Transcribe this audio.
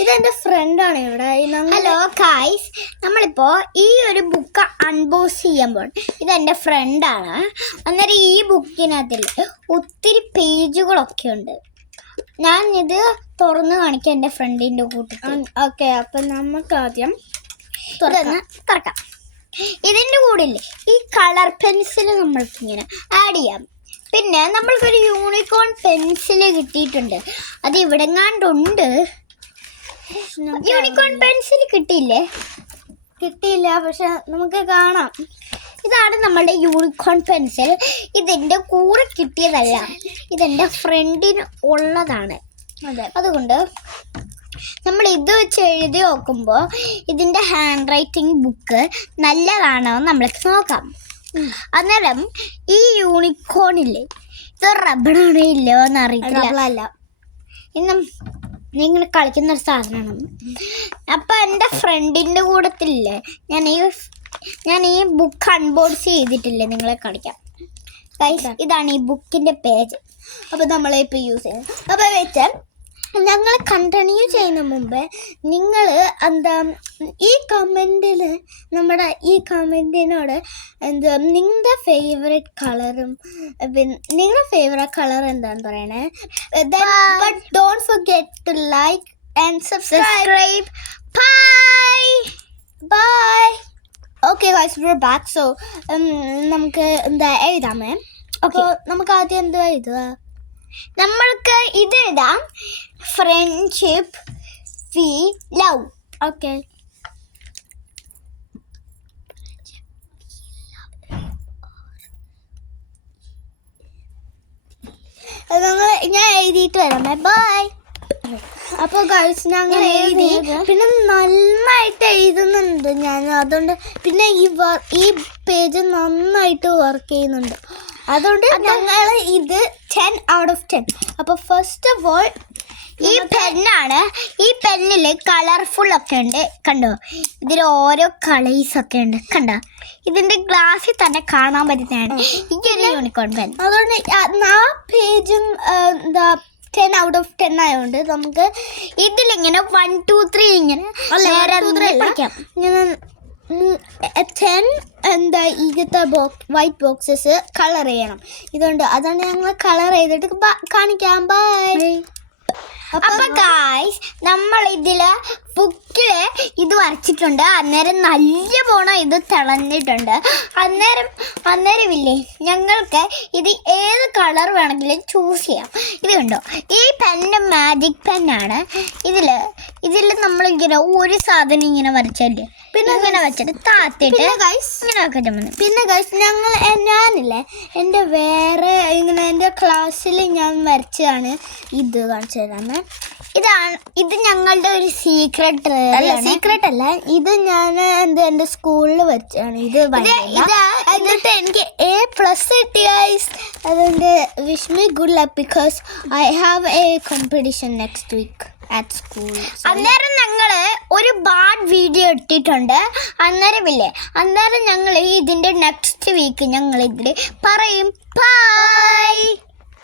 ഇതെന്റെ ഫ്രണ്ടാണ് ഇവിടെ. ഹലോ ഗായ്സ്, നമ്മളിപ്പോ ഈ ഒരു ബുക്ക് അൺബോക്സ് ചെയ്യുമ്പോൾ ഇതെന്റെ ഫ്രണ്ടാണ്. അന്നേരം ഈ ബുക്കിനകത്തിൽ ഒത്തിരി പേജുകളൊക്കെ ഉണ്ട്. ഞാൻ ഇത് തുറന്ന് കാണിക്കാം എൻ്റെ ഫ്രണ്ടിൻ്റെ കൂട്ടത്തിൽ. ഓക്കെ, അപ്പം നമുക്ക് ആദ്യം തുറക്കാം. ഇതിൻ്റെ കൂടെ ഈ കളർ പെൻസിൽ നമ്മൾക്കിങ്ങനെ ആഡ് ചെയ്യാം. പിന്നെ നമ്മൾക്കൊരു യൂണിക്കോൺ പെൻസിൽ കിട്ടിയിട്ടുണ്ട്. അത് ഇവിടെ എങ്ങാണ്ടുണ്ട്. യൂണിക്കോൺ പെൻസിൽ കിട്ടിയില്ല, പക്ഷെ നമുക്ക് കാണാം. ഇതാണ് നമ്മളുടെ യൂണിക്കോൺ പെൻസിൽ. ഇതിൻ്റെ കൂടെ കിട്ടിയതല്ല, ഇതെൻ്റെ ഫ്രണ്ടിന് ഉള്ളതാണ്. അതെ, അതുകൊണ്ട് നമ്മൾ ഇത് വെച്ച് എഴുതി നോക്കുമ്പോൾ ഇതിൻ്റെ ഹാൻഡ് റൈറ്റിംഗ് ബുക്ക് നല്ലതാണോ എന്ന് നമ്മൾക്ക് നോക്കാം. അന്നേരം ഈ യൂണിക്കോണില്ലേ, ഇത് റബ്ബറാണോ ഇല്ലയോ എന്ന് അറിയില്ല. ഇന്നും നിങ്ങൾ കളിക്കുന്ന ഒരു സാധനമാണ്. അപ്പം എൻ്റെ ഫ്രണ്ടിൻ്റെ കൂട്ടത്തില്ലേ ഞാൻ ഈ ബുക്ക് അൺബോക്സ് ചെയ്തിട്ടില്ലേ, നിങ്ങളെ കാണിക്കാം. ഇതാണ് ഈ ബുക്കിൻ്റെ പേജ്. അപ്പോൾ നമ്മളിപ്പോൾ യൂസ് ചെയ്യുന്നത്. അപ്പോൾ വെച്ച് ഞങ്ങൾ കണ്ടിന്യൂ ചെയ്യുന്ന മുമ്പ് നിങ്ങൾ ഈ കമൻറ്റിൽ നമ്മുടെ ഈ കമൻറ്റിനോട് നിങ്ങളുടെ ഫേവറേറ്റ് കളറും നിങ്ങളുടെ ഫേവറേറ്റ് കളർ എന്താണെന്ന് പറയണേ. But don't forget to like and subscribe. Bye. Okay guys, we are back. So നമുക്ക് എഴുതാമേ. അപ്പോൾ നമുക്ക് ആദ്യം എന്താ എഴുതുക? നമ്മൾക്ക് ഇത് എഴുതാം, ഫ്രണ്ട്ഷിപ്പ് വി ലവ്. ഓക്കെ, ഞാൻ എഴുതിയിട്ട് വരാമേ. ബൈ. അപ്പോൾ ഗൈസ് ഞങ്ങൾ എഴുതി, പിന്നെ നന്നായിട്ട് എഴുതുന്നുണ്ട് ഞാൻ. അതുകൊണ്ട് പിന്നെ ഈ പേജ് നന്നായിട്ട് വർക്ക് ചെയ്യുന്നുണ്ട്. അതുകൊണ്ട് ഞങ്ങൾ ഇത് 10 out of 10. അപ്പോൾ ഫസ്റ്റ് ഓഫ് ഓൾ ഈ പെന്നാണ്. ഈ പെന്നിൽ കളർഫുൾ ഒക്കെ ഉണ്ട്, കണ്ടോ? ഇതിൽ ഓരോ കളേഴ്സൊക്കെ ഉണ്ട്, കണ്ടോ? ഇതിൻ്റെ ഗ്ലാസ്സിൽ തന്നെ കാണാൻ പറ്റുന്നതാണ് ഈ ഒരു യൂണിക്കോൺ പെൻ. അതുകൊണ്ട് ആ പേജും 10 out of 10 ആയതുകൊണ്ട് നമുക്ക് ഇതിലിങ്ങനെ 1 2 3 ഇങ്ങനെ പഠിക്കാം. ഇങ്ങനെ 10 ഇങ്ങനത്തെ വൈറ്റ് ബോക്സസ് കളർ ചെയ്യണം. ഇതുകൊണ്ട് അതുകൊണ്ട് ഞങ്ങൾ കളർ ചെയ്തിട്ട് കാണിക്കാം. ബൈ. അപ്പൊ ഗായ്സ്, നമ്മൾ ഇതില് ബുക്കില് ഇത് വരച്ചിട്ടുണ്ട്. അന്നേരം നല്ല പോണം ഇത് തിളഞ്ഞിട്ടുണ്ട്. അന്നേരം ഇല്ലേ, ഞങ്ങൾക്ക് ഇത് ഏത് കളർ വേണമെങ്കിലും ചൂസ് ചെയ്യാം. ഇത് കണ്ടോ, ഈ പെന്ന് മാജിക് പെന്നാണ്. ഇതിൽ നമ്മളിങ്ങനെ ഒരു സാധനം ഇങ്ങനെ വരച്ചല്ലേ, പിന്നെ ഇങ്ങനെ വെച്ചിട്ട് താത്തിട്ട് ഇങ്ങനെ വെക്കാൻ. പിന്നെ ഗൈസ് ഞാനില്ലേ വേറെ ഇങ്ങനെ എൻ്റെ ക്ലാസ്സിൽ ഞാൻ വരച്ചതാണ്. ഇത് കാണിച്ചു തരാമേ. ഇത് ഞങ്ങളുടെ ഒരു സീക്രട്ട് അല്ല, ഇത് ഞാൻ എൻ്റെ സ്കൂളിൽ വരച്ചാണ്. എന്നിട്ട് എനിക്ക് A+ കിട്ടി ഗൈസ്. അതുകൊണ്ട് wish me good luck because I have a competition next week at school. അന്നേരം ഞങ്ങൾ ഒരു ബാഡ് വീഡിയോ ഇട്ടിട്ടുണ്ട്. അന്നേരം ഞങ്ങൾ ഇതിൻ്റെ നെക്സ്റ്റ് വീക്ക് ഞങ്ങൾ ഇതിൽ പറയും. ബൈ.